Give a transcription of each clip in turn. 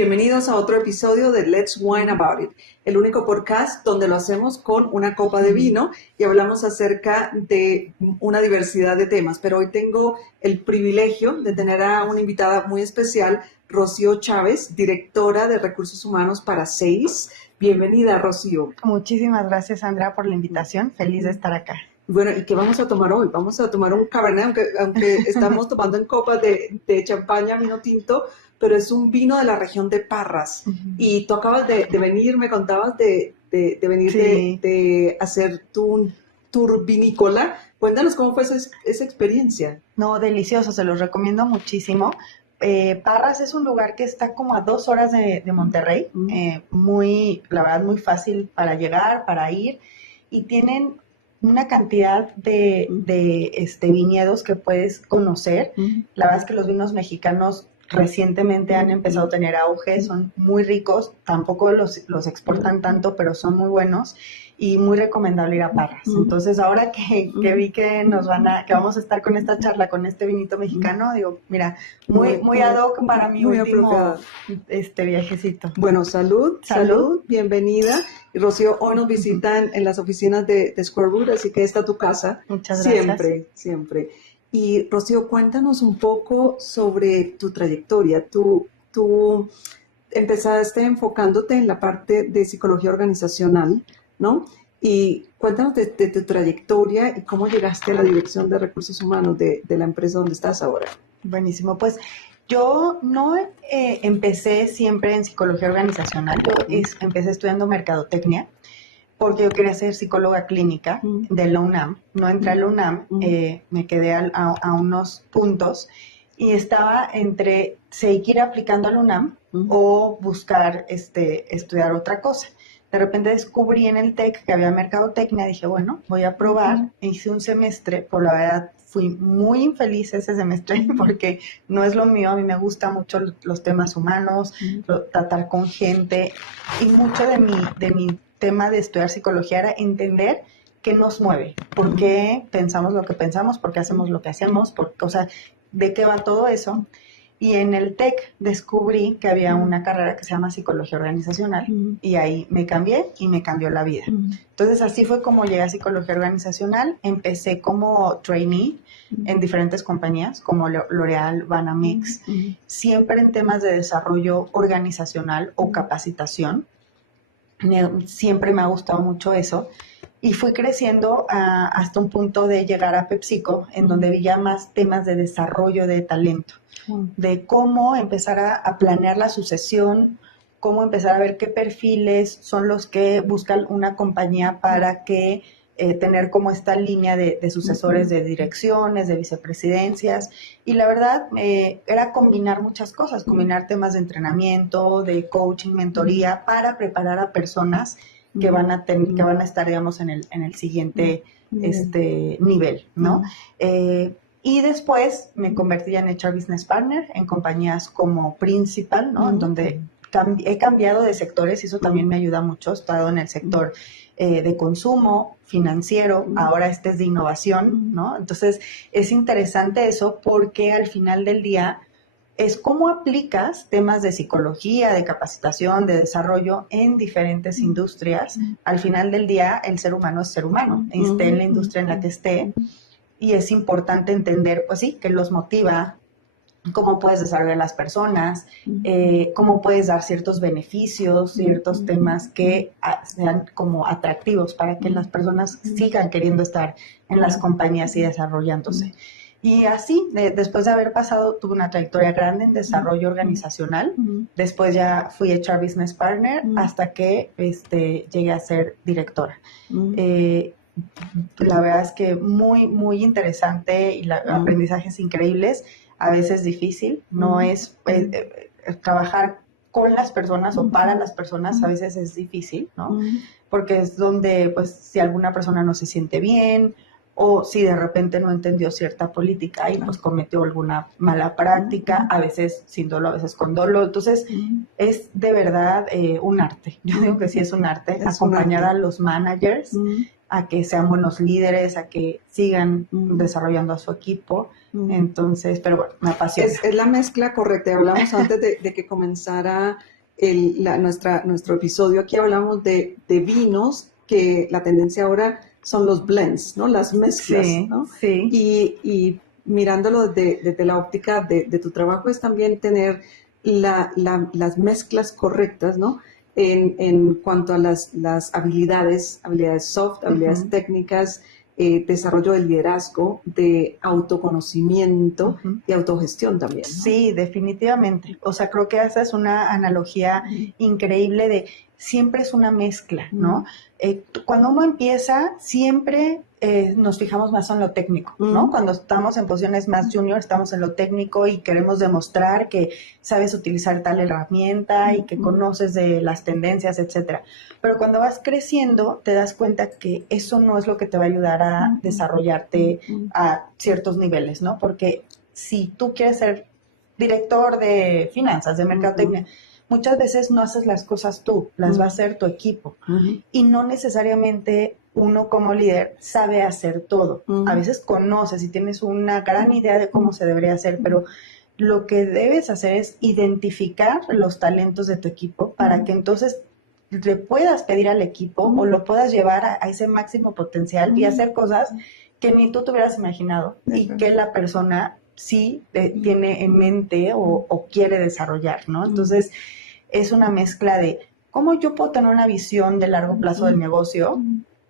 Bienvenidos a otro episodio de Let's Wine About It, el único podcast donde lo hacemos con una copa de vino y hablamos acerca de una diversidad de temas. Pero hoy tengo el privilegio de tener a una invitada muy especial, Rocío Chávez, directora de Recursos Humanos para SAIS. Bienvenida, Rocío. Muchísimas gracias, Sandra, por la invitación. Feliz de estar acá. Bueno, ¿y qué vamos a tomar hoy? Vamos a tomar un Cabernet, aunque estamos tomando en copas de champaña, vino tinto, pero es un vino de la región de Parras. Y tú acabas de venir, me contabas de venir Sí. de hacer tu tour vinícola. Cuéntanos cómo fue esa experiencia. No, delicioso, se los recomiendo muchísimo. Parras es un lugar que está como a 2 horas de Monterrey, la verdad, muy fácil para llegar, para ir, y tienen una cantidad de viñedos que puedes conocer. La verdad es que los vinos mexicanos recientemente han empezado a tener auge, son muy ricos, tampoco los exportan tanto, pero son muy buenos y muy recomendable ir a Parras. Entonces, ahora que vi que que vamos a estar con esta charla, con este vinito mexicano, digo, mira, muy ad hoc para mi último viajecito. Bueno, salud, bienvenida. Y Rocío, hoy nos visitan en las oficinas de Square Root, así que esta es tu casa. Muchas gracias. Siempre. Y Rocío, cuéntanos un poco sobre tu trayectoria. Tú empezaste enfocándote en la parte de psicología organizacional, ¿no? Y cuéntanos de tu trayectoria y cómo llegaste a la dirección de recursos humanos de la empresa donde estás ahora. Buenísimo, pues yo no empecé siempre en psicología organizacional, empecé estudiando mercadotecnia porque yo quería ser psicóloga clínica de la UNAM. No entré a la UNAM, me quedé a unos puntos y estaba entre seguir aplicando a la UNAM o buscar estudiar otra cosa. De repente descubrí en el TEC que había mercadotecnia, dije, bueno, voy a probar. Hice un semestre, por la verdad fui muy infeliz ese semestre porque no es lo mío, a mí me gustan mucho los temas humanos, tratar con gente, y mucho de mi tema de estudiar psicología era entender qué nos mueve, por qué pensamos lo que pensamos, por qué hacemos lo que hacemos, de qué va todo eso. Y en el TEC descubrí que había una carrera que se llama Psicología Organizacional y ahí me cambié y me cambió la vida. Entonces así fue como llegué a Psicología Organizacional. Empecé como trainee en diferentes compañías como L'Oreal, Banamex, siempre en temas de desarrollo organizacional o capacitación. Siempre me ha gustado mucho eso. Y fui creciendo hasta un punto de llegar a PepsiCo, en donde vi ya más temas de desarrollo de talento, de cómo empezar a planear la sucesión, cómo empezar a ver qué perfiles son los que buscan una compañía para que tener como esta línea de sucesores de direcciones, de vicepresidencias. Y la verdad era combinar muchas cosas, combinar temas de entrenamiento, de coaching, mentoría, para preparar a personas que van a estar, digamos, en el siguiente nivel, ¿no? Y después me convertí en HR Business Partner en compañías como Principal, ¿no? En donde he cambiado de sectores y eso también me ayuda mucho. He estado en el sector de consumo, financiero, ahora es de innovación, ¿no? Entonces es interesante eso porque al final del día es cómo aplicas temas de psicología, de capacitación, de desarrollo en diferentes industrias. Al final del día, el ser humano es ser humano, esté en la industria en la que esté, y es importante entender, pues sí, qué los motiva, cómo puedes desarrollar las personas, cómo puedes dar ciertos beneficios, ciertos temas que sean como atractivos para que las personas sigan queriendo estar en las compañías y desarrollándose. Y así, después de haber pasado, tuve una trayectoria grande en desarrollo organizacional. Después ya fui HR Business Partner hasta que llegué a ser directora. La verdad es que muy, muy interesante y aprendizajes increíbles. A veces difícil, no es trabajar con las personas o para las personas, a veces es difícil, ¿no? Porque es donde, pues, si alguna persona no se siente bien o si de repente no entendió cierta política y pues cometió alguna mala práctica, a veces sin dolo, a veces con dolo. Entonces, es de verdad un arte. Yo digo que sí es un arte, acompañar a los managers a que sean buenos líderes, a que sigan desarrollando a su equipo. Entonces, pero bueno, me apasiona. Es la mezcla correcta. Hablamos antes de que comenzara nuestro episodio. Aquí hablamos de vinos, que la tendencia ahora son los blends, ¿no? Las mezclas, Sí, ¿no? sí. Y mirándolo desde la óptica de tu trabajo es también tener las mezclas correctas, ¿no? En cuanto a las habilidades soft, habilidades técnicas, desarrollo del liderazgo, de autoconocimiento y autogestión también, ¿no? Sí, definitivamente. O sea, creo que esa es una analogía increíble de siempre es una mezcla, ¿no? Cuando uno empieza, siempre nos fijamos más en lo técnico, ¿no? Cuando estamos en posiciones más junior, estamos en lo técnico y queremos demostrar que sabes utilizar tal herramienta y que conoces de las tendencias, etcétera. Pero cuando vas creciendo, te das cuenta que eso no es lo que te va a ayudar a desarrollarte a ciertos niveles, ¿no? Porque si tú quieres ser director de finanzas, de mercadotecnia, muchas veces no haces las cosas tú, las va a hacer tu equipo. Y no necesariamente uno como líder sabe hacer todo. A veces conoces y tienes una gran idea de cómo se debería hacer, pero lo que debes hacer es identificar los talentos de tu equipo para que entonces le puedas pedir al equipo o lo puedas llevar a ese máximo potencial y hacer cosas que ni tú te hubieras imaginado y que la persona sí tiene en mente o quiere desarrollar, ¿no? Entonces, es una mezcla de cómo yo puedo tener una visión de largo plazo del negocio,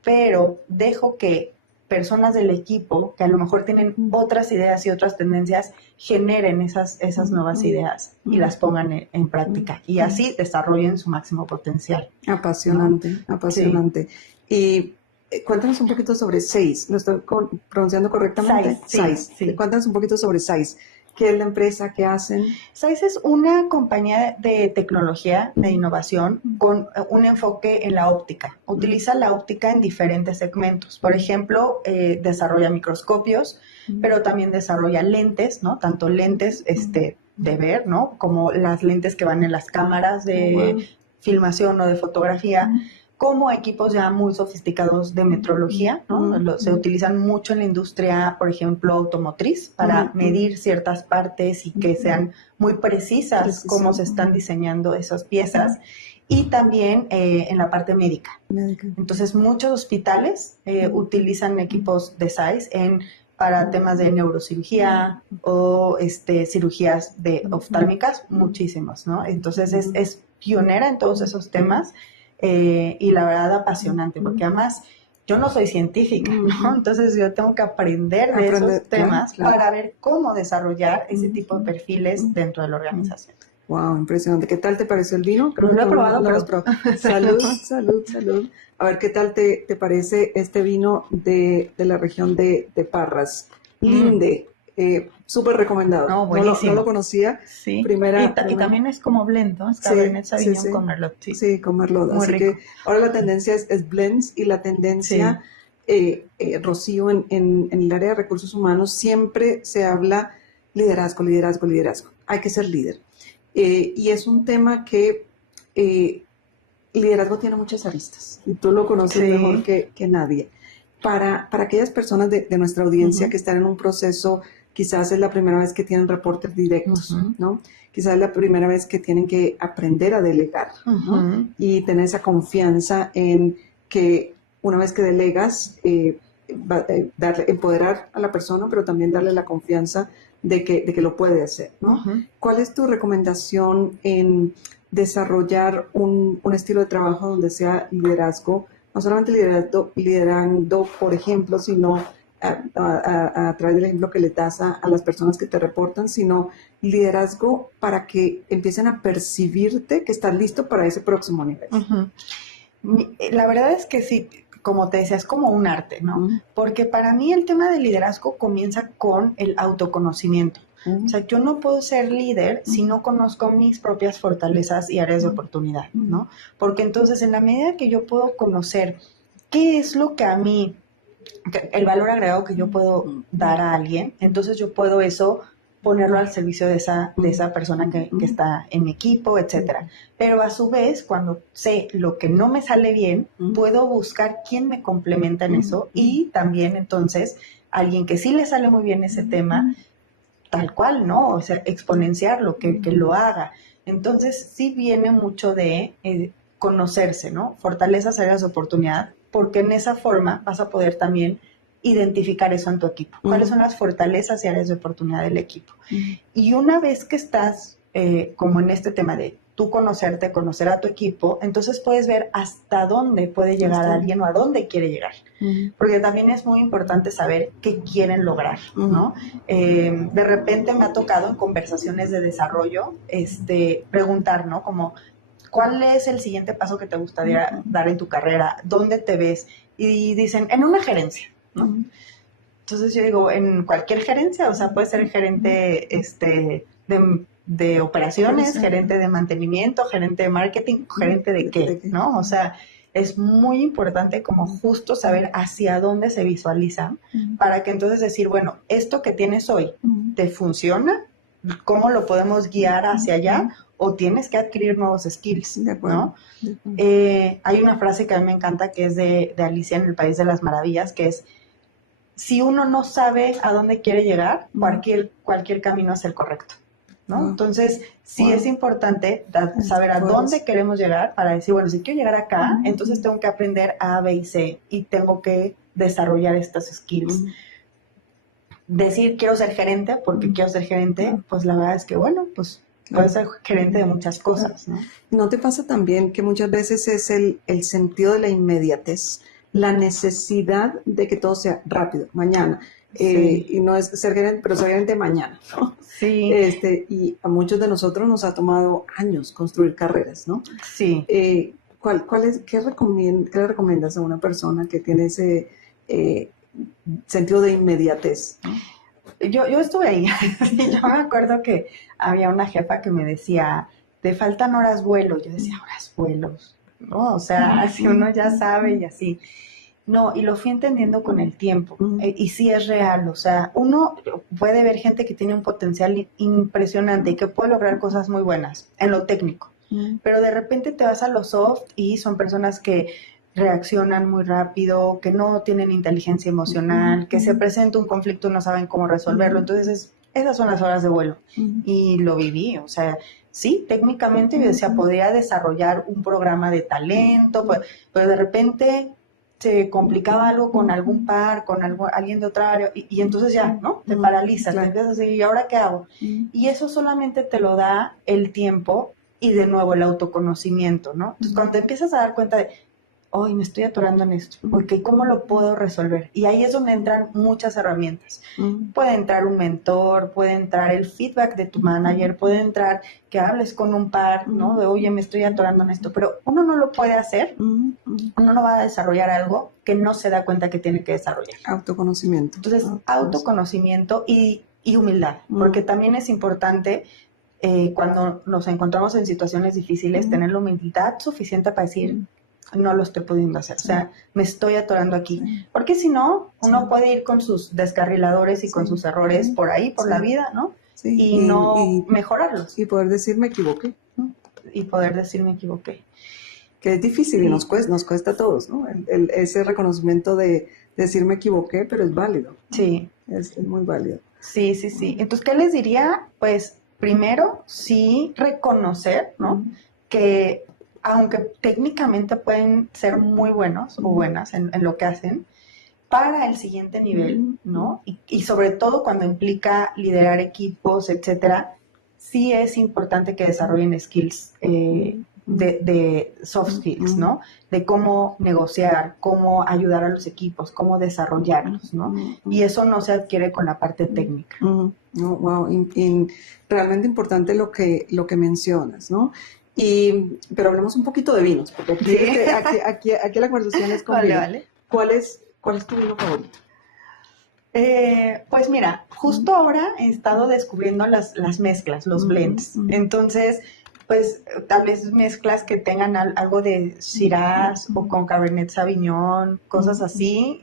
pero dejo que personas del equipo que a lo mejor tienen otras ideas y otras tendencias generen esas nuevas ideas y las pongan en práctica y así desarrollen su máximo potencial. Apasionante, ¿no? Apasionante. Sí. Y cuéntanos un poquito sobre SAIS. ¿Lo estoy pronunciando correctamente? SAIS. Sí. Cuéntanos un poquito sobre SAIS. ¿Qué es la empresa? ¿Qué hacen? SAIS es una compañía de tecnología, de innovación, con un enfoque en la óptica. Utiliza la óptica en diferentes segmentos. Por ejemplo, desarrolla microscopios, pero también desarrolla lentes, ¿no? Tanto lentes de ver, ¿no? Como las lentes que van en las cámaras de filmación o de fotografía, como equipos ya muy sofisticados de metrología, ¿no? Se utilizan mucho en la industria, por ejemplo, automotriz, para medir ciertas partes y que sean muy precisas cómo se están diseñando esas piezas. Y también en la parte médica. Entonces, muchos hospitales utilizan equipos de SAIS para temas de neurocirugía o cirugías oftálmicas, muchísimos, ¿no? Entonces, es pionera en todos esos temas. Y la verdad apasionante, porque además yo no soy científica, ¿no? Entonces yo tengo que aprender de esos temas para ver cómo desarrollar ese tipo de perfiles dentro de la organización. Wow, impresionante. ¿Qué tal te pareció el vino? Creo que lo he probado, pero... Salud. A ver, ¿qué tal te parece este vino de la región de Parras? Linde. Súper recomendado. No, buenísimo. No lo conocía. Sí. Y también es como blend, ¿no? Es Cabernet Sauvignon con Merlot. Sí, con Merlot. Muy Así rico. que ahora la tendencia es blends y la tendencia, Rocío, en el área de recursos humanos siempre se habla liderazgo. Hay que ser líder. Y es un tema que liderazgo tiene muchas aristas y tú lo conoces mejor que nadie. Para aquellas personas de nuestra audiencia que están en un proceso, quizás es la primera vez que tienen reportes directos, ¿no? Quizás es la primera vez que tienen que aprender a delegar, ¿no? Y tener esa confianza en que una vez que delegas, empoderar a la persona, pero también darle la confianza de que lo puede hacer, ¿no? ¿Cuál es tu recomendación en desarrollar un estilo de trabajo donde sea liderazgo, no solamente liderando, por ejemplo, sino a través del ejemplo que le das a las personas que te reportan, sino liderazgo para que empiecen a percibirte que estás listo para ese próximo nivel? La verdad es que sí, como te decía, es como un arte, ¿no? Porque para mí el tema del liderazgo comienza con el autoconocimiento. O sea, yo no puedo ser líder si no conozco mis propias fortalezas y áreas de oportunidad, ¿no? Porque entonces en la medida que yo puedo conocer qué es lo que a mí, el valor agregado que yo puedo dar a alguien, entonces yo puedo eso ponerlo al servicio de esa persona que está en mi equipo, etcétera. Pero a su vez, cuando sé lo que no me sale bien, puedo buscar quién me complementa en eso y también entonces alguien que sí le sale muy bien ese tema, tal cual, ¿no? O sea, exponenciarlo, que lo haga. Entonces, sí viene mucho de conocerse, ¿no? Fortalezas, áreas de oportunidad, porque en esa forma vas a poder también identificar eso en tu equipo. ¿Cuáles son las fortalezas y áreas de oportunidad del equipo? Y una vez que estás como en este tema de tú conocerte, conocer a tu equipo, entonces puedes ver hasta dónde puede llegar alguien o a dónde quiere llegar. Porque también es muy importante saber qué quieren lograr, ¿no? De repente me ha tocado en conversaciones de desarrollo preguntar, ¿no? Como, ¿cuál es el siguiente paso que te gustaría dar en tu carrera? ¿Dónde te ves? Y dicen, en una gerencia, ¿no? Entonces yo digo, en cualquier gerencia, o sea, puede ser gerente de operaciones, gerente de mantenimiento, gerente de marketing, gerente de qué, ¿no? O sea, es muy importante como justo saber hacia dónde se visualizan para que entonces decir, bueno, esto que tienes hoy, ¿te funciona? ¿Cómo lo podemos guiar hacia allá? O tienes que adquirir nuevos skills, ¿no? Hay una frase que a mí me encanta que es de Alicia en el País de las Maravillas, que es, si uno no sabe a dónde quiere llegar, cualquier camino es el correcto, ¿no? Entonces, sí es importante saber a dónde queremos llegar para decir, bueno, si quiero llegar acá, entonces tengo que aprender A, B y C y tengo que desarrollar estas skills. Decir, quiero ser gerente, porque quiero ser gerente, pues la verdad es que, bueno, pues puedes ser gerente de muchas cosas, ¿no? ¿No te pasa también que muchas veces es el sentido de la inmediatez, la necesidad de que todo sea rápido, mañana? Y no es ser gerente, pero ser gerente mañana, ¿no? Sí. Y a muchos de nosotros nos ha tomado años construir carreras, ¿no? Sí. ¿Qué le recomiendas a una persona que tiene ese sentido de inmediatez, ¿no? Yo estuve ahí. Yo me acuerdo que había una jefa que me decía, te faltan horas vuelo. Yo decía, horas vuelos, ¿no? O sea, si uno ya sabe y así. No, y lo fui entendiendo con el tiempo. Y sí es real, o sea, uno puede ver gente que tiene un potencial impresionante y que puede lograr cosas muy buenas en lo técnico. Pero de repente te vas a lo soft y son personas que reaccionan muy rápido, que no tienen inteligencia emocional, que se presenta un conflicto y no saben cómo resolverlo. Entonces, esas son las horas de vuelo. Y lo viví, o sea, sí, técnicamente yo decía, podría desarrollar un programa de talento, pero de repente se complicaba algo con algún par, con alguien de otra área, y entonces ya, ¿no? Te paralizas, te empiezas a decir, ¿y ahora qué hago? Y eso solamente te lo da el tiempo y de nuevo el autoconocimiento, ¿no? Entonces, cuando te empiezas a dar cuenta de, hoy me estoy atorando en esto, porque ¿cómo lo puedo resolver? Y ahí es donde entran muchas herramientas. Puede entrar un mentor, puede entrar el feedback de tu manager, puede entrar que hables con un par, ¿no? De, oye, me estoy atorando en esto, pero uno no lo puede hacer, uno no va a desarrollar algo que no se da cuenta que tiene que desarrollar. Autoconocimiento. Entonces, autoconocimiento y humildad, porque también es importante cuando nos encontramos en situaciones difíciles, tener la humildad suficiente para decir, no lo estoy pudiendo hacer, o sea, me estoy atorando aquí, porque si no, uno puede ir con sus descarriladores y con sus errores por ahí, por la vida, ¿no? Sí. Y no mejorarlos. Y poder decir, me equivoqué. Y poder decir, me equivoqué. Que es difícil y nos cuesta a todos, ¿no? Ese reconocimiento de decir, me equivoqué, pero es válido, ¿no? Sí. Es muy válido. Sí. Entonces, ¿qué les diría? Pues, primero, sí reconocer, ¿no? Que aunque técnicamente pueden ser muy buenos o buenas en lo que hacen, para el siguiente nivel, ¿no? Y sobre todo cuando implica liderar equipos, etcétera, sí es importante que desarrollen skills de soft skills, ¿no? De cómo negociar, cómo ayudar a los equipos, cómo desarrollarlos, ¿no? Y eso no se adquiere con la parte técnica. Wow, realmente importante lo que mencionas, ¿no? Pero hablemos un poquito de vinos, porque aquí la conversación es con vino. Vale. ¿Cuál es tu vino favorito? Pues mira, justo ahora he estado descubriendo las mezclas, los blends. Entonces, Pues tal vez mezclas que tengan algo de Shiraz o con Cabernet Sauvignon, cosas así,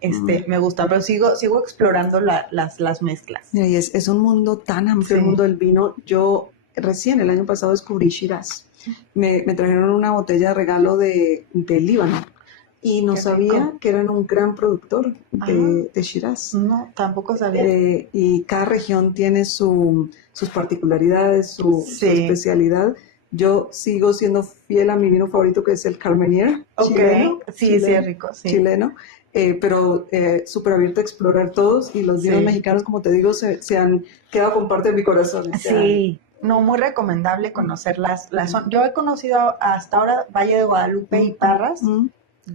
me gusta, pero sigo explorando las mezclas. Mira, y es un mundo tan amplio, el mundo del vino. Yo recién el año pasado descubrí Shiraz. Me trajeron una botella de regalo de Líbano y no sabía que eran un gran productor de Shiraz. No, tampoco sabía. Y cada región tiene sus particularidades, su especialidad. Yo sigo siendo fiel a mi vino favorito, que es el Carmenier chileno. Sí, es rico. Sí. Chileno. Pero súper abierto a explorar todos, y los vinos mexicanos, como te digo, se han quedado con parte de mi corazón. Sí, no, muy recomendable conocerlas. Yo he conocido hasta ahora Valle de Guadalupe y Parras,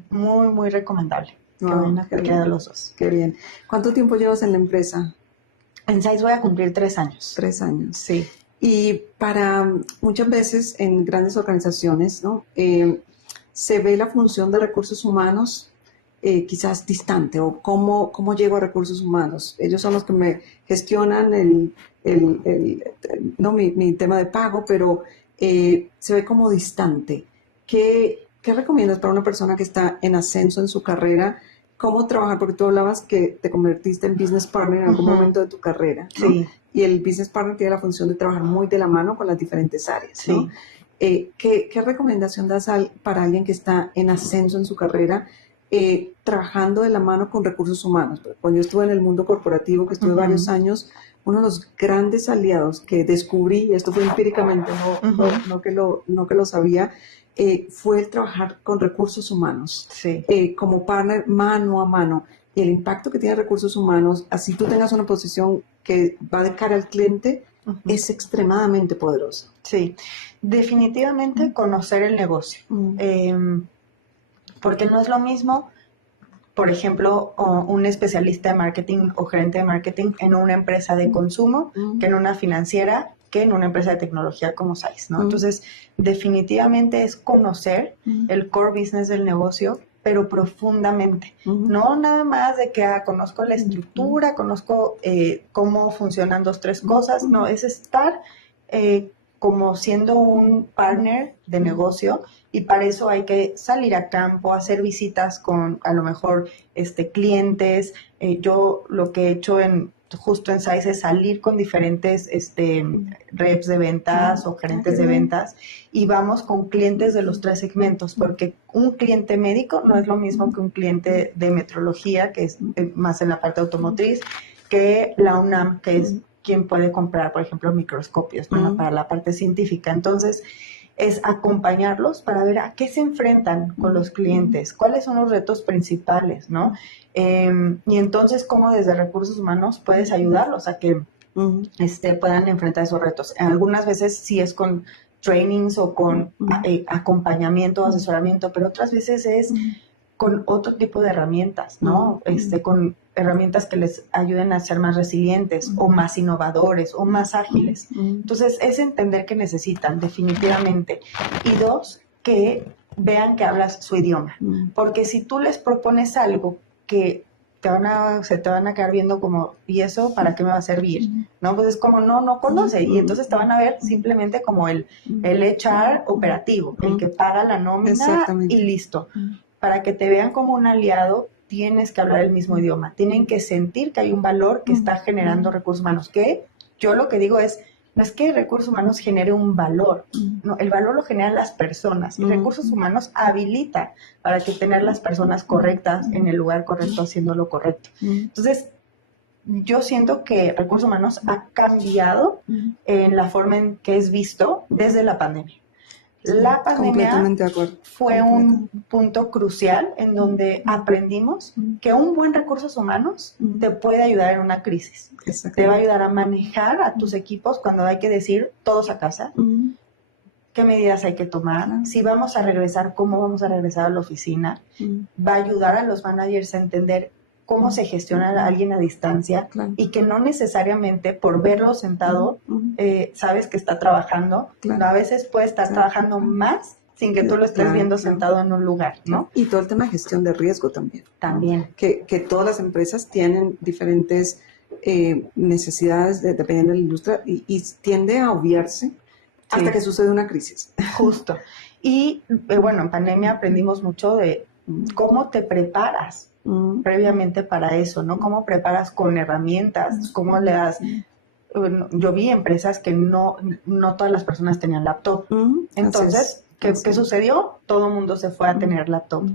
muy, muy recomendable. Qué los dos. Qué bien. ¿Cuánto tiempo llevas en la empresa? En Sais voy a cumplir 3 años. 3 años. Sí. Y muchas veces en grandes organizaciones, ¿no? Se ve la función de recursos humanos quizás distante, o cómo llego a recursos humanos. Ellos son los que me gestionan mi tema de pago, pero se ve como distante. ¿Qué recomiendas para una persona que está en ascenso en su carrera? ¿Cómo trabajar? Porque tú hablabas que te convertiste en business partner en algún momento de tu carrera, ¿no? Sí. Y el business partner tiene la función de trabajar muy de la mano con las diferentes áreas, ¿no? Sí. ¿Qué recomendación das para alguien que está en ascenso en su carrera, trabajando de la mano con recursos humanos? Cuando yo estuve en el mundo corporativo, que estuve varios años, uno de los grandes aliados que descubrí, y esto fue empíricamente, no que lo sabía, fue el trabajar con recursos humanos, como partner mano a mano. Y el impacto que tiene recursos humanos, así tú tengas una posición que va de cara al cliente, es extremadamente poderoso. Sí, definitivamente conocer el negocio. Porque no es lo mismo, por ejemplo, un especialista de marketing o gerente de marketing en una empresa de consumo que en una financiera, que en una empresa de tecnología como Sais, ¿no? Entonces, definitivamente es conocer el core business del negocio, pero profundamente. No nada más de que conozco la estructura, conozco cómo funcionan 2, 3 cosas. No, es estar como siendo un partner de negocio, y para eso hay que salir a campo, hacer visitas con a lo mejor clientes. Yo lo que he hecho justo en Sais es salir con diferentes reps de ventas o gerentes de ventas, y vamos con clientes de los 3 segmentos, porque un cliente médico no es lo mismo que un cliente de metrología, que es más en la parte automotriz, que la UNAM, que es quien puede comprar, por ejemplo, microscopios, ¿no? Para la parte científica. Entonces, es acompañarlos para ver a qué se enfrentan con los clientes, cuáles son los retos principales, ¿no? Y entonces, cómo desde recursos humanos puedes ayudarlos a que puedan enfrentar esos retos. Algunas veces sí es con trainings o con acompañamiento, asesoramiento, pero otras veces es con otro tipo de herramientas, ¿no? Con herramientas que les ayuden a ser más resilientes o más innovadores o más ágiles. Entonces, es entender que necesitan, definitivamente. Y 2, que vean que hablas su idioma. Porque si tú les propones algo que se te van a quedar viendo como, ¿y eso para qué me va a servir? ¿No? Pues es como, no conoce. Y entonces te van a ver simplemente como el HR operativo, el que paga la nómina y listo. Para que te vean como un aliado, tienes que hablar el mismo idioma. Tienen que sentir que hay un valor que está generando recursos humanos. Que yo lo que digo no es que recursos humanos genere un valor. No, el valor lo generan las personas. Y recursos humanos habilita para que tener las personas correctas en el lugar correcto, haciendo lo correcto. Entonces, yo siento que recursos humanos ha cambiado en la forma en que es visto desde la pandemia. La pandemia fue un punto crucial en donde aprendimos que un buen recursos humanos te puede ayudar en una crisis. Te va a ayudar a manejar a tus equipos cuando hay que decir todos a casa, qué medidas hay que tomar, si vamos a regresar, cómo vamos a regresar a la oficina. Va a ayudar a los managers a entender cómo se gestiona a alguien a distancia, y que no necesariamente por verlo sentado sabes que está trabajando. A veces puede estar trabajando más sin que tú lo estés viendo sentado en un lugar, ¿no? Y todo el tema de gestión de riesgo también. También. ¿No? Que todas las empresas tienen diferentes necesidades dependiendo de la industria, y tiende a obviarse Hasta que sucede una crisis. Justo. Y bueno, en pandemia aprendimos mucho de cómo te preparas previamente para eso, ¿no? Cómo preparas con herramientas, cómo le das... Yo vi empresas que no todas las personas tenían laptop. Entonces, ¿qué sucedió? Todo el mundo se fue a tener laptop.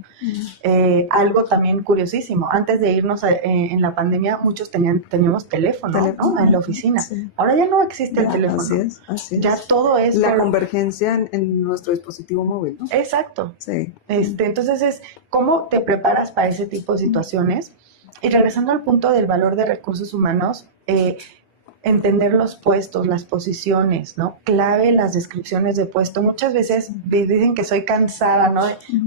Algo también curiosísimo, antes de irnos en la pandemia, muchos teníamos teléfono, ¿no? En la oficina. Sí. Ahora ya no existe el teléfono. Así es. Ya todo es... La convergencia en nuestro dispositivo móvil, ¿no? Exacto. Sí. Entonces es cómo te preparas para ese tipo de situaciones. Y regresando al punto del valor de recursos humanos, entender los puestos, las posiciones, ¿no? Clave las descripciones de puesto. Muchas veces dicen que soy cansada, ¿no?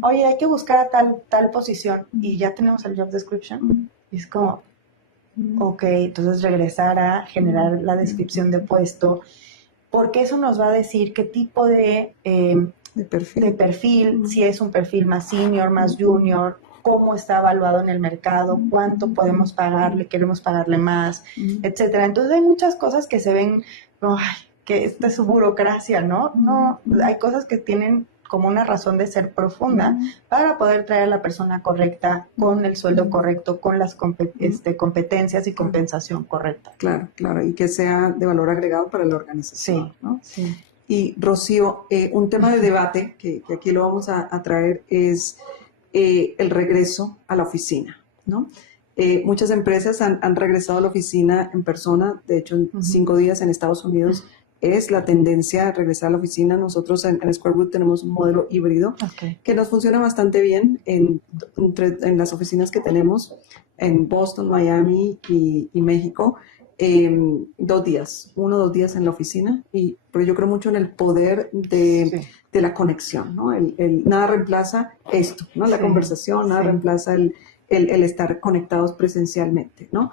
Oye, hay que buscar a tal posición y ya tenemos el job description. Y es como, ok, entonces regresar a generar la descripción de puesto, porque eso nos va a decir qué tipo de perfil, si es un perfil más senior, más junior, cómo está evaluado en el mercado, cuánto podemos pagarle, queremos pagarle más, etcétera. Entonces hay muchas cosas que se ven, que esta es su burocracia, ¿no? No, hay cosas que tienen como una razón de ser profunda para poder traer a la persona correcta, con el sueldo correcto, con las competencias y compensación correcta. Claro, y que sea de valor agregado para la organización, sí, ¿no? Sí. Y Rocío, un tema de debate que aquí lo vamos a traer es el regreso a la oficina, ¿no? Muchas empresas han regresado a la oficina en persona. De hecho, en 5 días en Estados Unidos es la tendencia a regresar a la oficina. Nosotros en Square Root tenemos un modelo híbrido que nos funciona bastante bien en las oficinas que tenemos en Boston, Miami y México. 2 días, 1 o 2 días en la oficina, pero yo creo mucho en el poder de la conexión, ¿no? Nada reemplaza esto, ¿no? La conversación, nada reemplaza el estar conectados presencialmente, ¿no?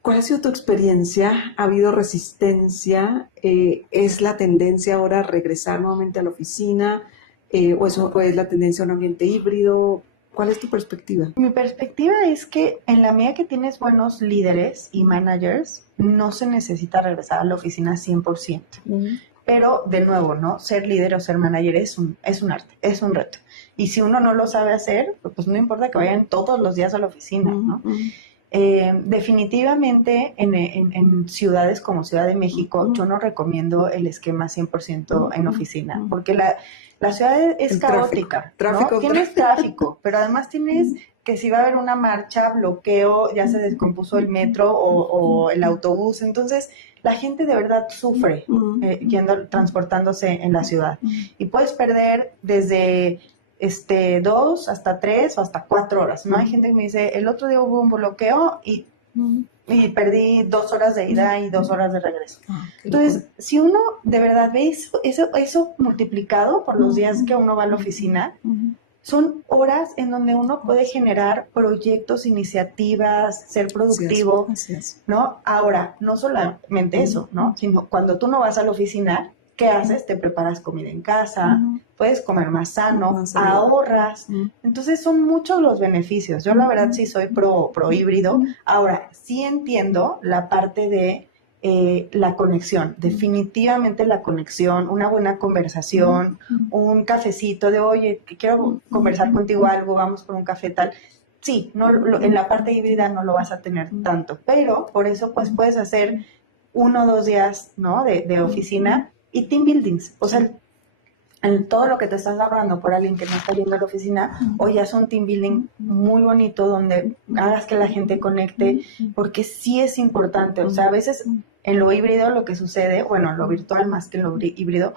¿Cuál ha sido tu experiencia? ¿Ha habido resistencia? ¿Es la tendencia ahora a regresar nuevamente a la oficina? ¿O es la tendencia a un ambiente híbrido? ¿Cuál es tu perspectiva? Mi perspectiva es que en la medida que tienes buenos líderes y managers, no se necesita regresar a la oficina 100%. Pero, de nuevo, ¿no? Ser líder o ser manager es un arte, es un reto. Y si uno no lo sabe hacer, pues no importa que vayan todos los días a la oficina, ¿no? Definitivamente en ciudades como Ciudad de México, yo no recomiendo el esquema 100% en oficina, porque la ciudad es caótica, ¿no? Tienes tráfico, pero además tienes que si va a haber una marcha, bloqueo, ya se descompuso el metro o el autobús, entonces la gente de verdad sufre transportándose en la ciudad. Y puedes perder desde 2 hasta 3 o hasta 4 horas, ¿no? Hay gente que me dice, el otro día hubo un bloqueo y perdí 2 horas de ida y 2 horas de regreso. Entonces, si uno de verdad ve eso multiplicado por los días que uno va a la oficina, son horas en donde uno puede generar proyectos, iniciativas, ser productivo, Así es. ¿no? Ahora, no solamente eso, ¿no? Sino cuando tú no vas a la oficina, ¿qué haces? Te preparas comida en casa, puedes comer más sano, ahorras. Entonces son muchos los beneficios. Yo la verdad sí soy pro híbrido. Ahora, sí entiendo la parte de la conexión. Definitivamente la conexión, una buena conversación, un cafecito de, oye, quiero conversar contigo algo, vamos por un café tal. Sí, en la parte híbrida no lo vas a tener tanto, pero por eso pues puedes hacer 1 o 2 días, ¿no? de oficina y team buildings. O sea, en todo lo que te estás hablando por alguien que no está yendo a la oficina, hoy haz un team building muy bonito donde hagas que la gente conecte, porque sí es importante. O sea, a veces en lo híbrido lo que sucede, bueno, en lo virtual más que en lo híbrido,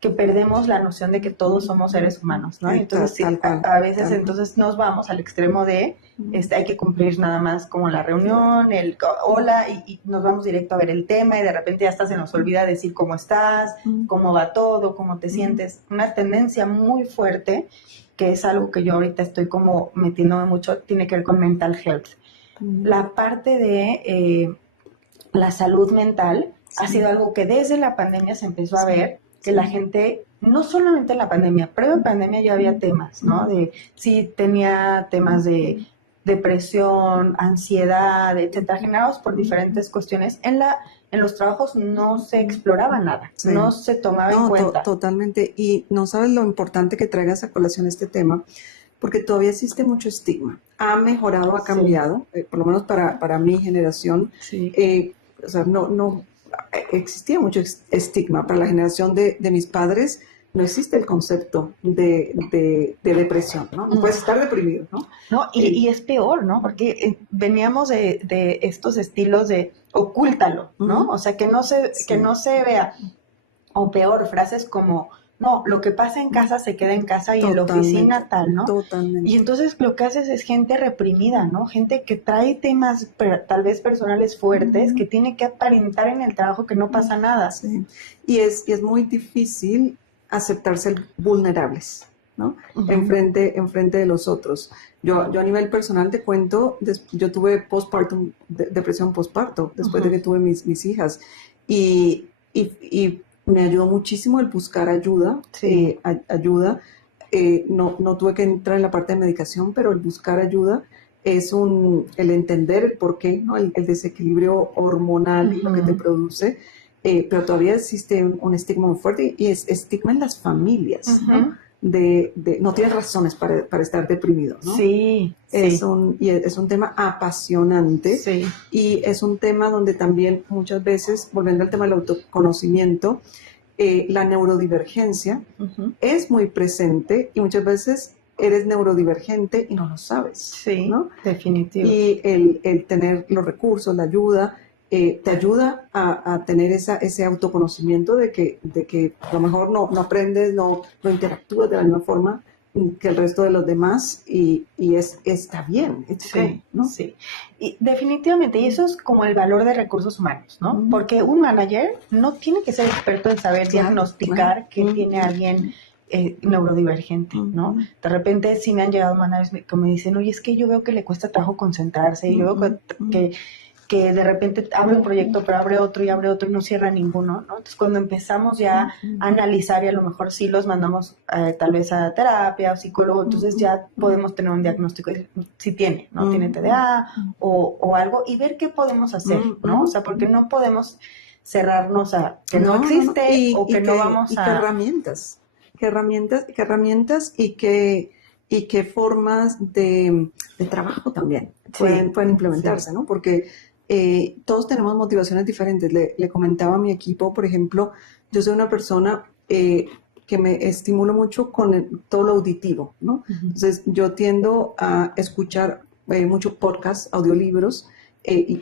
que perdemos la noción de que todos somos seres humanos, ¿no? Entonces, sí, a veces entonces nos vamos al extremo de hay que cumplir nada más como la reunión, el hola, y nos vamos directo a ver el tema y de repente ya hasta se nos olvida decir cómo estás, cómo va todo, cómo te sientes. Una tendencia muy fuerte, que es algo que yo ahorita estoy como metiéndome mucho, tiene que ver con mental health. La parte de la salud mental ha sido algo que desde la pandemia se empezó a ver, que la gente, no solamente en la pandemia, previo a pandemia ya había temas, ¿no? Sí tenía temas de depresión, ansiedad, etcétera, generados por diferentes cuestiones. En los trabajos no se exploraba nada, Sí. no se tomaba en cuenta. Totalmente. Y no sabes lo importante que traigas a colación este tema, porque todavía existe mucho estigma. Ha mejorado, ha Sí. cambiado, por lo menos para mi generación. Sí. O sea, no existía mucho estigma. Para la generación de mis padres no existe el concepto de depresión, ¿no? No puedes estar deprimido, ¿no? No, y es peor, ¿no? Porque veníamos de estos estilos de ocúltalo, ¿no? Ujú. O sea, que Sí. no se vea. O peor, frases como, no, lo que pasa en casa se queda en casa y en la oficina tal, ¿no? Totalmente. Y entonces lo que haces es gente reprimida, ¿no? Gente que trae temas tal vez personales fuertes, que tiene que aparentar en el trabajo que no pasa nada. Sí. Y es muy difícil aceptarse vulnerables, ¿no? Ujú. Enfrente de los otros. Yo a nivel personal te cuento, yo tuve postpartum, depresión postparto, después de que tuve mis hijas. Y me ayudó muchísimo el buscar ayuda. Sí. Ayuda. No tuve que entrar en la parte de medicación, pero el buscar ayuda es el entender el porqué, ¿no? El desequilibrio hormonal y lo que te produce. Pero todavía existe un estigma muy fuerte y es estigma en las familias, ¿no? Ujú. No tienes razones para estar deprimido, ¿no? Sí, Es sí. un tema apasionante. Sí. Y es un tema donde también muchas veces, volviendo al tema del autoconocimiento, la neurodivergencia Ujú. es muy presente y muchas veces eres neurodivergente y no lo sabes, Sí, ¿no? definitivo. Y el tener los recursos, la ayuda, te ayuda a tener ese autoconocimiento de que a lo mejor no aprendes, no interactúas de la misma forma que el resto de los demás y está bien, it's okay, ¿no? Sí. Y definitivamente, y eso es como el valor de recursos humanos, ¿no? Ujú. Porque un manager no tiene que ser experto en saber Claro, diagnosticar claro. que tiene alguien neurodivergente, ¿no? De repente sí me han llegado managers que me dicen, oye, es que yo veo que le cuesta trabajo concentrarse, y yo veo que de repente abre un proyecto, pero abre otro y no cierra ninguno, ¿no? Entonces, cuando empezamos ya a analizar y a lo mejor sí los mandamos tal vez a terapia o psicólogo, entonces ya podemos tener un diagnóstico, si tiene, ¿no? Tiene TDA o algo, y ver qué podemos hacer, ¿no? O sea, porque no podemos cerrarnos a que no existe o que no vamos qué a... herramientas, y qué formas de trabajo también pueden implementarse, ¿no? Porque todos tenemos motivaciones diferentes. Le comentaba a mi equipo, por ejemplo, yo soy una persona que me estimulo mucho con todo lo auditivo, ¿no? Entonces, yo tiendo a escuchar mucho podcast, audiolibros,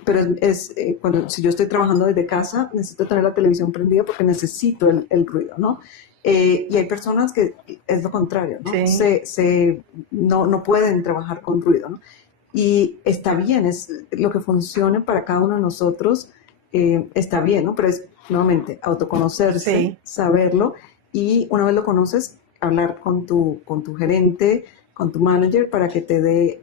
pero si yo estoy trabajando desde casa, necesito tener la televisión prendida porque necesito el ruido, ¿no? Y hay personas que es lo contrario, ¿no? Sí. No pueden trabajar con ruido, ¿no? Y está bien, es lo que funcione para cada uno de nosotros, está bien, ¿no? Pero es, nuevamente, autoconocerse, Sí. saberlo, y una vez lo conoces, hablar con tu gerente, con tu manager, para que te dé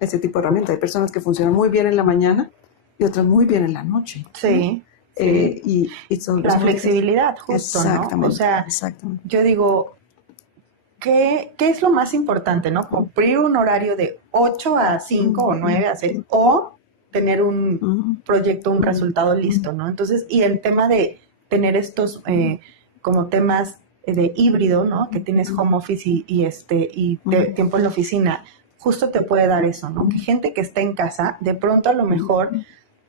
ese tipo de herramientas. Hay personas que funcionan muy bien en la mañana y otras muy bien en la noche, ¿no? Sí. Y La flexibilidad, justo, ¿no? O sea, exactamente. yo digo, ¿qué es lo más importante, no? Cumplir un horario de 8 a 5 o 9 a 6 o tener un proyecto, un resultado listo, ¿no? Entonces, y el tema de tener estos como temas de híbrido, ¿no? Que tienes home office y tiempo en la oficina, justo te puede dar eso, ¿no? Que gente que está en casa, de pronto a lo mejor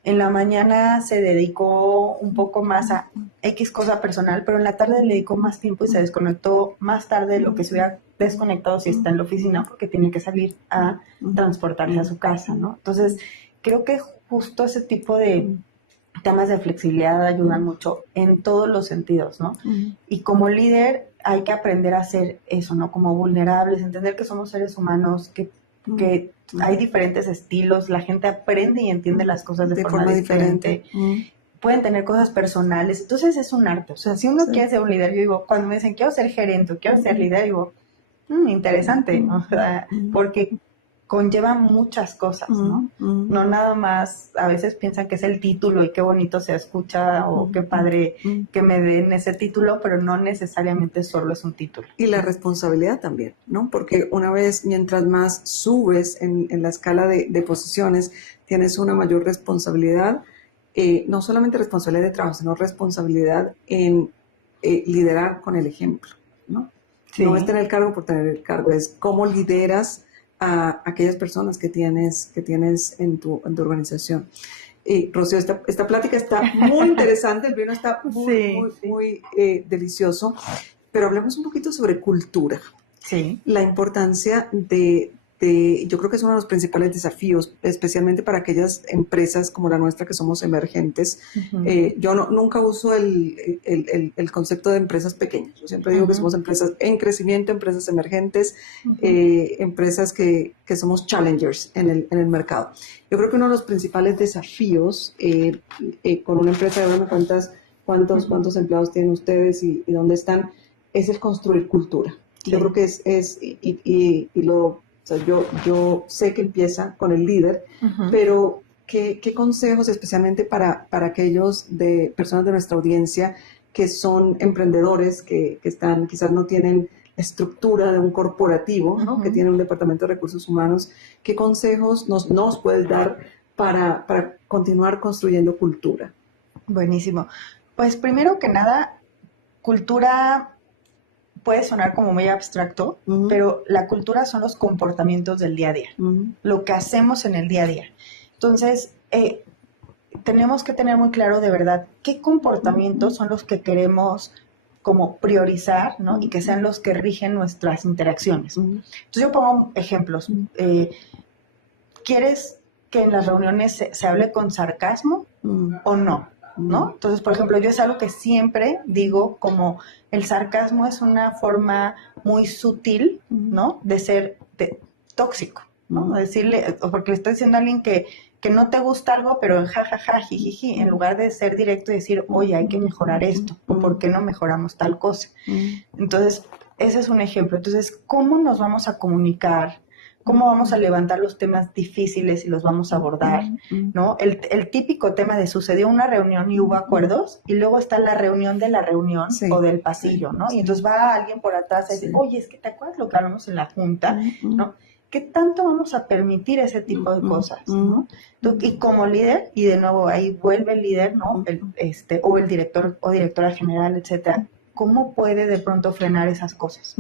en la mañana se dedicó un poco más a X cosa personal, pero en la tarde le dedicó más tiempo y se desconectó más tarde de lo que se hubiera desconectado si está en la oficina porque tiene que salir a transportarse a su casa, ¿no? Entonces, creo que justo ese tipo de temas de flexibilidad ayudan mucho en todos los sentidos, ¿no? Y como líder hay que aprender a hacer eso, ¿no? Como vulnerables, entender que somos seres humanos, que hay diferentes estilos, la gente aprende y entiende las cosas de forma diferente. Pueden tener cosas personales, entonces es un arte. O sea, si uno quiere ser un líder, yo digo, cuando me dicen quiero ser gerente o quiero ser líder, digo, interesante, ¿no? O sea, porque conlleva muchas cosas, ¿no? No nada más, a veces piensan que es el título y qué bonito se escucha o qué padre que me den ese título, pero no necesariamente solo es un título. Y la responsabilidad también, ¿no? Porque una vez, mientras más subes en la escala de posiciones, tienes una mayor responsabilidad, no solamente responsabilidad de trabajo, sino responsabilidad en liderar con el ejemplo, ¿no? Sí. No es tener el cargo por tener el cargo, es cómo lideras a aquellas personas que tienes en tu organización. Rocío, esta plática está muy interesante, el vino está muy delicioso, pero hablemos un poquito sobre cultura. Sí. La importancia yo creo que es uno de los principales desafíos, especialmente para aquellas empresas como la nuestra que somos emergentes. Yo nunca uso el concepto de empresas pequeñas. Yo siempre digo que somos empresas en crecimiento, empresas emergentes, empresas que somos challengers en el mercado. Yo creo que uno de los principales desafíos con una empresa, ahora me cuentas cuántos empleados tienen ustedes y dónde están, es el construir cultura. Sí. Yo creo que o sea, yo sé que empieza con el líder, pero ¿qué consejos especialmente para aquellos personas de nuestra audiencia que son emprendedores, que quizás no tienen estructura de un corporativo, ¿no? Que tiene un departamento de recursos humanos, ¿qué consejos nos puedes dar para continuar construyendo cultura? Buenísimo. Pues primero que nada, cultura puede sonar como muy abstracto, pero la cultura son los comportamientos del día a día, lo que hacemos en el día a día. Entonces, tenemos que tener muy claro de verdad qué comportamientos son los que queremos como priorizar, ¿no? Y que sean los que rigen nuestras interacciones. Entonces, yo pongo ejemplos. ¿Quieres que en las reuniones se hable con sarcasmo o no? ¿No? Entonces, por ejemplo, yo es algo que siempre digo como el sarcasmo es una forma muy sutil, ¿no? De ser tóxico, ¿no? Decirle, porque le estoy diciendo a alguien que no te gusta algo, pero en jajaja, jijiji, en lugar de ser directo y decir, oye, hay que mejorar esto, o ¿por qué no mejoramos tal cosa? Entonces, ese es un ejemplo. Entonces, ¿cómo nos vamos a comunicar? ¿Cómo vamos a levantar los temas difíciles y los vamos a abordar? ¿No? El típico tema de sucedió una reunión y hubo acuerdos, y luego está la reunión de la reunión o del pasillo, ¿no? Y entonces va alguien por atrás y dice, oye, es que ¿te acuerdas lo que hablamos en la junta? ¿No? ¿Qué tanto vamos a permitir ese tipo de cosas? ¿No? Y como líder, y de nuevo ahí vuelve el líder, ¿no? O el director o directora general, etcétera, ¿cómo puede de pronto frenar esas cosas?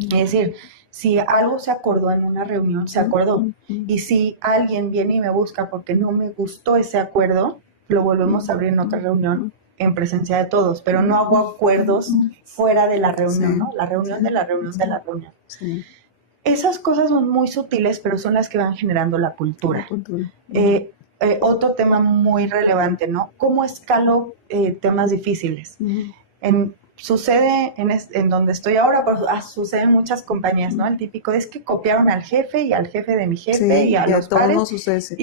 Es decir, si algo se acordó en una reunión, se acordó. Y si alguien viene y me busca porque no me gustó ese acuerdo, lo volvemos a abrir en otra reunión en presencia de todos, pero no hago acuerdos fuera de la reunión, ¿no? La reunión de la reunión de la reunión. Sí. Esas cosas son muy sutiles, pero son las que van generando la cultura. Otro tema muy relevante, ¿no? ¿Cómo escalo temas difíciles? Sucede en donde estoy ahora, pero sucede en muchas compañías, ¿no? El típico es que copiaron al jefe y al jefe de mi jefe y a los pares. No sucede.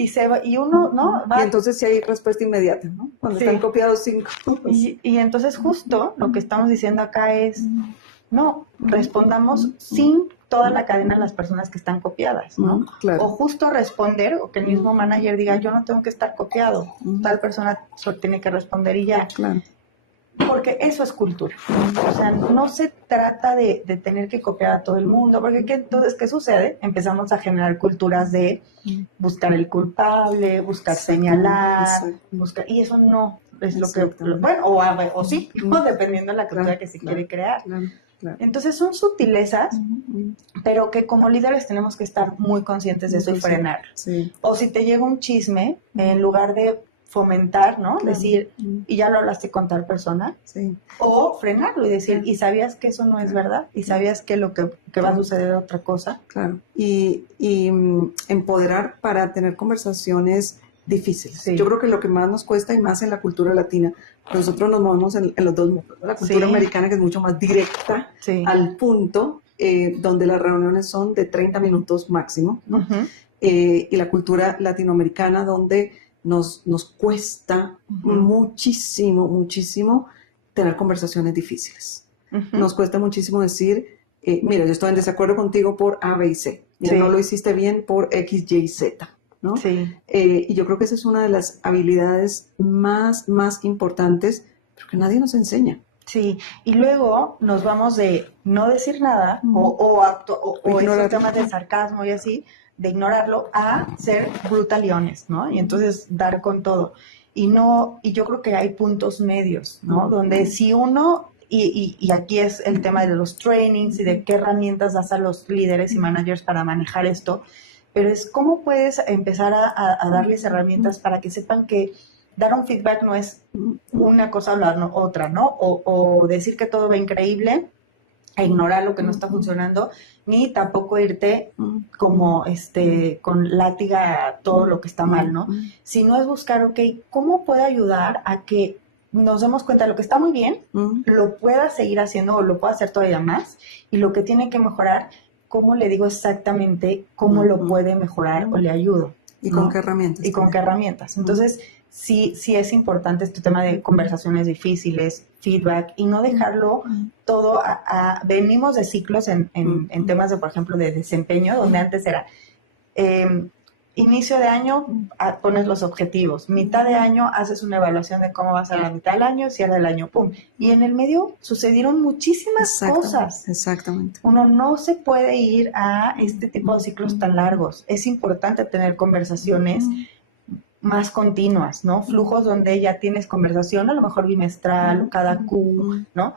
Y uno, ¿no? Y entonces sí hay respuesta inmediata, ¿no? Cuando están copiados 5. Y entonces justo lo que estamos diciendo acá es, no, respondamos sin toda la cadena de las personas que están copiadas, ¿no? Claro. O justo responder, o que el mismo manager diga, yo no tengo que estar copiado, tal persona solo tiene que responder y ya. Claro. Porque eso es cultura. O sea, no se trata de tener que copiar a todo el mundo, porque entonces, ¿qué sucede? Empezamos a generar culturas de buscar el culpable, buscar señalar, y eso no es lo que, bueno, o sí, ¿no? Dependiendo de la cultura que se quiere crear. Claro. Entonces son sutilezas, pero que como líderes tenemos que estar muy conscientes de eso y frenar. Sí. O si te llega un chisme, en lugar de fomentar, ¿no? Claro. Decir, y ya lo hablaste con tal persona, o frenarlo y decir, ¿y sabías que eso no es verdad? ¿Y sabías que lo que va a suceder es otra cosa? Claro, y empoderar para tener conversaciones difíciles. Sí. Yo creo que lo que más nos cuesta, y más en la cultura latina, nosotros nos movemos en los dos mundos. La cultura americana, que es mucho más directa, al punto, donde las reuniones son de 30 minutos máximo, ¿no? Y la cultura latinoamericana, donde nos cuesta muchísimo tener conversaciones difíciles. Nos cuesta muchísimo decir, mira, yo estoy en desacuerdo contigo por A, B y C. Mira, Sí. no lo hiciste bien por X, Y, Z, ¿no? Sí. Y yo creo que esa es una de las habilidades más importantes, pero que nadie nos enseña. Sí, y luego nos vamos de no decir nada o esos Ignorarlo. temas de sarcasmo y así, de ignorarlo, a ser brutal y honest, ¿no? Y entonces dar con todo. Y no, y yo creo que hay puntos medios, ¿no? Donde si uno, y aquí es el tema de los trainings y de qué herramientas das a los líderes y managers para manejar esto, pero es cómo puedes empezar a darles herramientas para que sepan que dar un feedback no es una cosa o la otra, ¿no? O decir que todo va increíble e ignorar lo que no está funcionando, ni tampoco irte como con látiga todo lo que está mal, ¿no? Sino es buscar, ok, ¿cómo puedo ayudar a que nos demos cuenta de lo que está muy bien, lo pueda seguir haciendo o lo pueda hacer todavía más, y lo que tiene que mejorar, ¿cómo le digo exactamente cómo lo puede mejorar o le ayudo? ¿Y ¿no? con qué herramientas? Y con qué herramientas. Entonces, sí es importante este tema de conversaciones difíciles, feedback, y no dejarlo todo venimos de ciclos en temas de, por ejemplo, de desempeño, donde antes era inicio de año, pones los objetivos, mitad de año haces una evaluación de cómo vas a la mitad del año, cierra el año, pum. Y en el medio sucedieron muchísimas cosas. Exactamente. Uno no se puede ir a este tipo de ciclos tan largos. Es importante tener conversaciones más continuas, ¿no? Flujos donde ya tienes conversación, a lo mejor bimestral, cada Q, ¿no?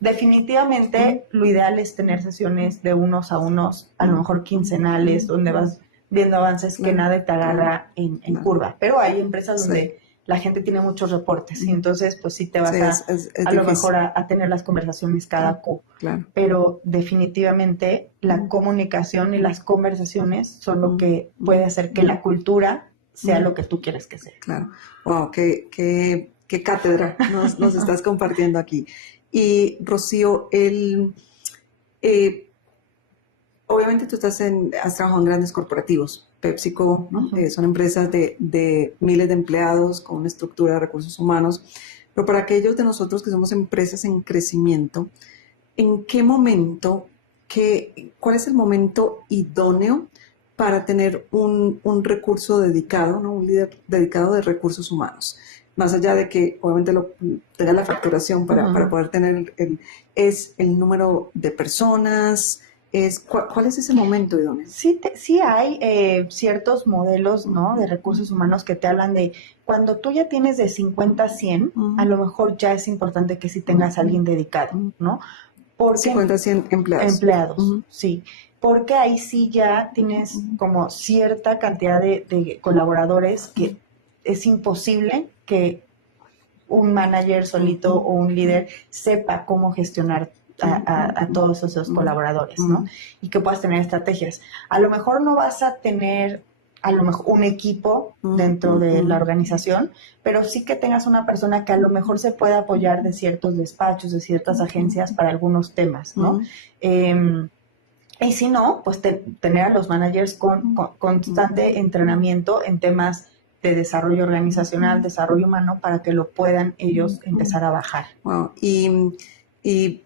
Definitivamente lo ideal es tener sesiones de unos a unos, a lo mejor quincenales, donde vas viendo avances que nada te agarra en curva. Pero hay empresas donde la gente tiene muchos reportes y entonces pues sí te vas a lo mejor a tener las conversaciones cada Q. Claro. Pero definitivamente la comunicación y las conversaciones son lo que puede hacer que la cultura sea lo que tú quieres que sea. Claro. Wow, qué cátedra nos estás compartiendo aquí. Y Rocío, obviamente tú has trabajado en grandes corporativos, PepsiCo, ¿no? Son empresas de miles de empleados con una estructura de recursos humanos, pero para aquellos de nosotros que somos empresas en crecimiento, ¿en qué momento, cuál es el momento idóneo para tener un recurso dedicado, ¿no? Un líder dedicado de recursos humanos? Más allá de que obviamente tenga la facturación para poder tener es el número de personas, ¿cuál es ese momento idóneo? Sí hay ciertos modelos, ¿no? De recursos humanos que te hablan de cuando tú ya tienes de 50 a 100, a lo mejor ya es importante que sí tengas a alguien dedicado, ¿no? Porque 50 a 100 empleados. Empleados, sí. Porque ahí sí ya tienes como cierta cantidad de colaboradores que es imposible que un manager solito o un líder sepa cómo gestionar a todos esos colaboradores, ¿no? Y que puedas tener estrategias. A lo mejor no vas a tener a lo mejor un equipo dentro de la organización, pero sí que tengas una persona que a lo mejor se pueda apoyar de ciertos despachos, de ciertas agencias para algunos temas, ¿no? Y si no, pues tener a los managers con constante entrenamiento en temas de desarrollo organizacional, desarrollo humano, para que lo puedan ellos empezar a bajar. Wow. Y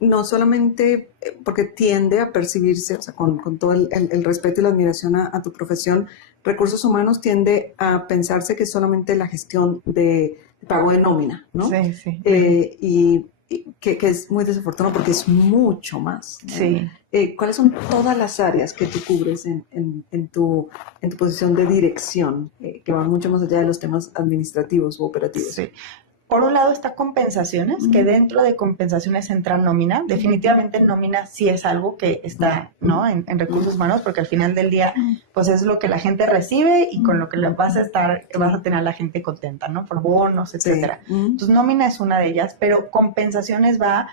no solamente porque tiende a percibirse, o sea, con todo el respeto y la admiración a tu profesión, recursos humanos tiende a pensarse que es solamente la gestión de pago de nómina, ¿no? Sí. Y que es muy desafortunado porque es mucho más. Sí. ¿Cuáles son todas las áreas que tú cubres en tu posición de dirección, que van mucho más allá de los temas administrativos u operativos? Sí. Por un lado está compensaciones, que dentro de compensaciones entra nómina. Definitivamente nómina sí es algo que está, ¿no? en recursos humanos, porque al final del día, pues es lo que la gente recibe y con lo que vas a tener a la gente contenta, ¿no? Por bonos, etcétera. Sí. Entonces nómina es una de ellas, pero compensaciones va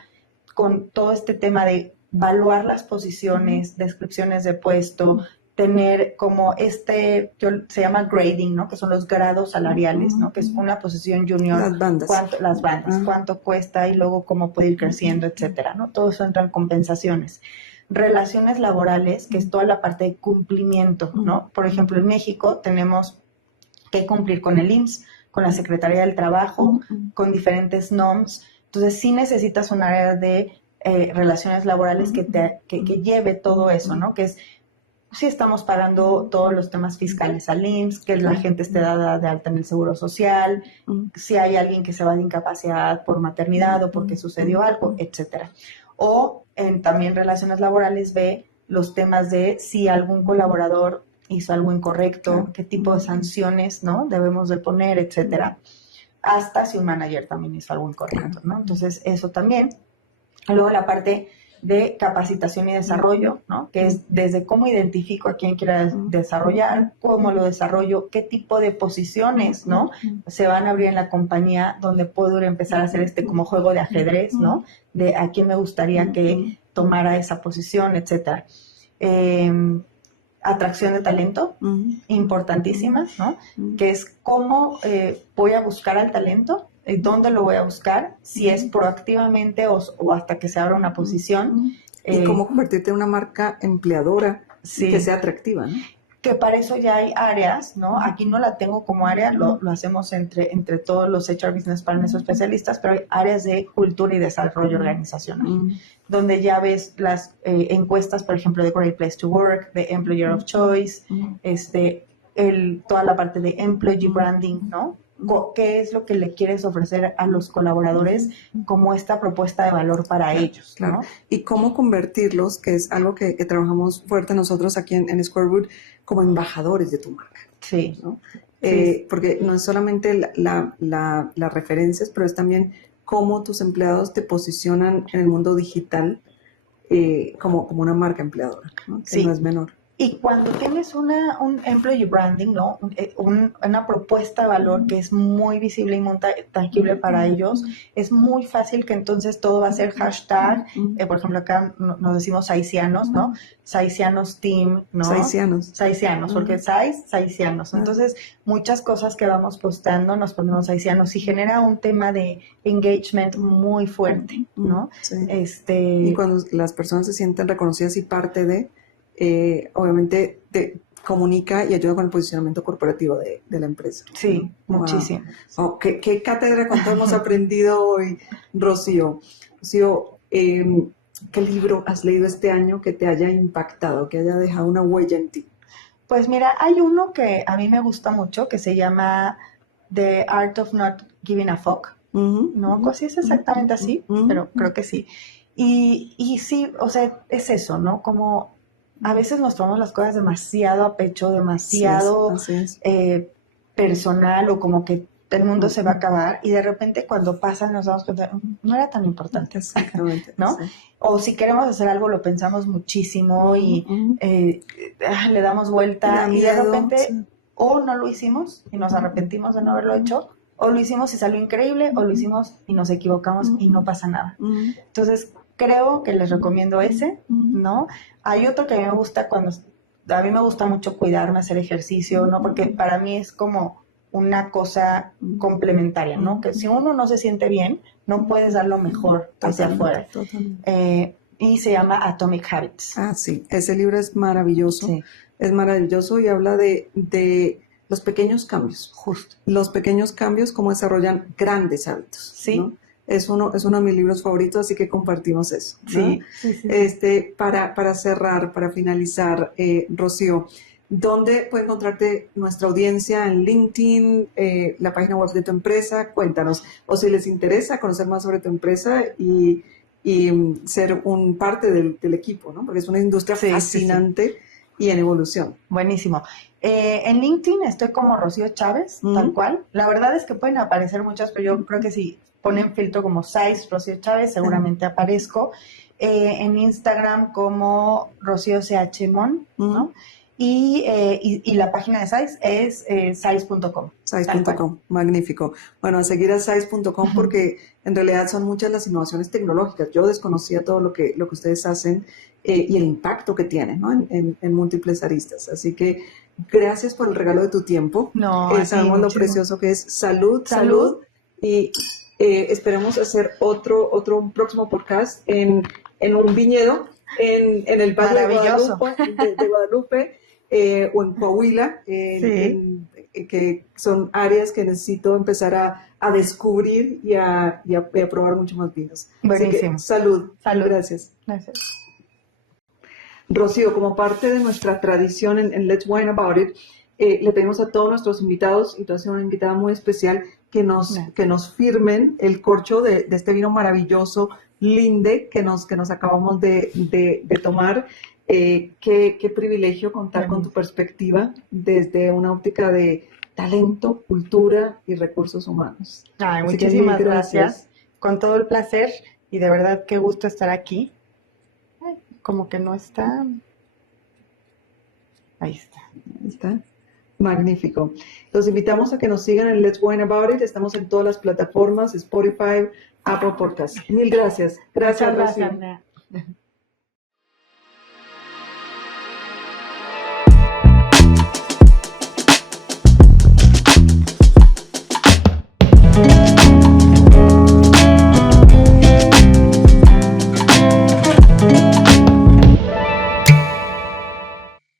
con todo este tema de evaluar las posiciones, descripciones de puesto, tener como se llama grading, ¿no? Que son los grados salariales, ¿no? Que es una posición junior. Las bandas. Cuánto cuesta y luego cómo puede ir creciendo, etcétera, ¿no? Todo eso entra en compensaciones. Relaciones laborales, que es toda la parte de cumplimiento, ¿no? Por ejemplo, en México tenemos que cumplir con el IMSS, con la Secretaría del Trabajo, con diferentes NOMS. Entonces, sí necesitas un área de relaciones laborales que lleve todo eso, ¿no? Que es si estamos pagando todos los temas fiscales al IMSS, que la gente esté dada de alta en el Seguro Social, si hay alguien que se va de incapacidad por maternidad o porque sucedió algo, etcétera. O en también relaciones laborales ve los temas de si algún colaborador hizo algo incorrecto, qué tipo de sanciones, ¿no?, debemos de poner, etcétera. Hasta si un manager también hizo algo incorrecto, ¿no? Entonces, eso también. Luego la parte de capacitación y desarrollo, ¿no?, que es desde cómo identifico a quién quiera desarrollar, cómo lo desarrollo, qué tipo de posiciones, ¿no?, se van a abrir en la compañía, donde puedo empezar a hacer este como juego de ajedrez, ¿no?, de a quién me gustaría que tomara esa posición, etcétera. Atracción de talento, importantísima, ¿no?, que es cómo voy a buscar al talento, dónde lo voy a buscar, si es proactivamente o hasta que se abra una posición. Y cómo convertirte en una marca empleadora que sea atractiva, ¿no? Que para eso ya hay áreas, ¿no? Aquí no la tengo como área, lo hacemos entre todos los HR Business Partners especialistas, pero hay áreas de cultura y desarrollo organizacional, donde ya ves las encuestas, por ejemplo, de Great Place to Work, de Employer of Choice, toda la parte de Employee Branding, ¿no? ¿Qué es lo que le quieres ofrecer a los colaboradores como esta propuesta de valor para ellos, ¿no? Claro. Y cómo convertirlos, que es algo que trabajamos fuerte nosotros aquí en Squarewood, como embajadores de tu marca. Sí. ¿No? Porque no es solamente las referencias, pero es también cómo tus empleados te posicionan en el mundo digital como una marca empleadora, ¿no? Que no es menor. Y cuando tienes un employee branding, ¿no?, una propuesta de valor que es muy visible y muy tangible para ellos, es muy fácil que entonces todo va a ser hashtag, por ejemplo, acá nos decimos saicianos, ¿no? Saicianos team, ¿no? Saicianos, porque saicianos. Entonces, muchas cosas que vamos posteando nos ponemos saicianos y genera un tema de engagement muy fuerte, ¿no? Sí. Y cuando las personas se sienten reconocidas y parte de... obviamente te comunica y ayuda con el posicionamiento corporativo de la empresa. Sí, ¿no? Muchísimo. Wow. ¿Qué cátedra cuánto hemos aprendido hoy, Rocío? Rocío, ¿qué libro has leído este año que te haya impactado, que haya dejado una huella en ti? Pues mira, hay uno que a mí me gusta mucho que se llama The Art of Not Giving a Fuck. No, pues sí es exactamente así, pero creo que sí. Y sí, o sea, es eso, ¿no? Como a veces nos tomamos las cosas demasiado a pecho, demasiado personal, o como que el mundo se va a acabar, y de repente cuando pasan nos damos cuenta, no era tan importante. Exactamente. ¿No? Sí. O si queremos hacer algo lo pensamos muchísimo y le damos vuelta y de repente o no lo hicimos y nos arrepentimos de no haberlo hecho, o lo hicimos y salió increíble, o lo hicimos y nos equivocamos y no pasa nada. Entonces, creo que les recomiendo ese, ¿no? Hay otro que a mí me gusta a mí me gusta mucho cuidarme, hacer ejercicio, ¿no? Porque para mí es como una cosa complementaria, ¿no? Que si uno no se siente bien, no puedes dar lo mejor hacia afuera. Y se llama Atomic Habits. Ah, sí. Ese libro es maravilloso. Sí. Es maravilloso y habla de los pequeños cambios. Justo. Los pequeños cambios, cómo desarrollan grandes hábitos. Sí. ¿no? Es uno de mis libros favoritos, así que compartimos eso, ¿no? Sí. Para cerrar, para finalizar, Rocío, ¿dónde puede encontrarte nuestra audiencia? En LinkedIn, la página web de tu empresa, cuéntanos. O si les interesa conocer más sobre tu empresa y ser un parte del equipo, ¿no? Porque es una industria fascinante y en evolución. Buenísimo. En LinkedIn estoy como Rocío Chávez, tal cual. La verdad es que pueden aparecer muchas, pero yo creo que si ponen filtro como Size Rocío Chávez, seguramente aparezco. En Instagram como Rocío CHMon, ¿no? Y la página de Size es size.com. Size.com, magnífico. Bueno, a seguir a size.com porque en realidad son muchas las innovaciones tecnológicas. Yo desconocía todo lo que ustedes hacen y el impacto que tienen, ¿no? en múltiples aristas. Así que gracias por el regalo de tu tiempo. Sabemos lo precioso que es. Salud. Y esperemos hacer otro próximo podcast en un viñedo en el Valle de Guadalupe. O en Coahuila, que son áreas que necesito empezar a descubrir y a probar mucho más vinos. Buenísimo. Así que, salud. Gracias. Rocío, como parte de nuestra tradición en Let's Wine About It, le pedimos a todos nuestros invitados, y tú has sido una invitada muy especial, que nos firmen el corcho de este vino maravilloso, Linde, que nos acabamos de tomar. Qué privilegio contar con tu perspectiva desde una óptica de talento, cultura y recursos humanos. Ay, Así que muchísimas mil gracias. Con todo el placer y de verdad qué gusto estar aquí. Ay, como que no está. Ahí está. Ahí está. Magnífico. Los invitamos a que nos sigan en Let's Wine About It. Estamos en todas las plataformas, Spotify, Apple Podcasts. Mil gracias. Gracias, Muchas Rocío. gracias, Andrea.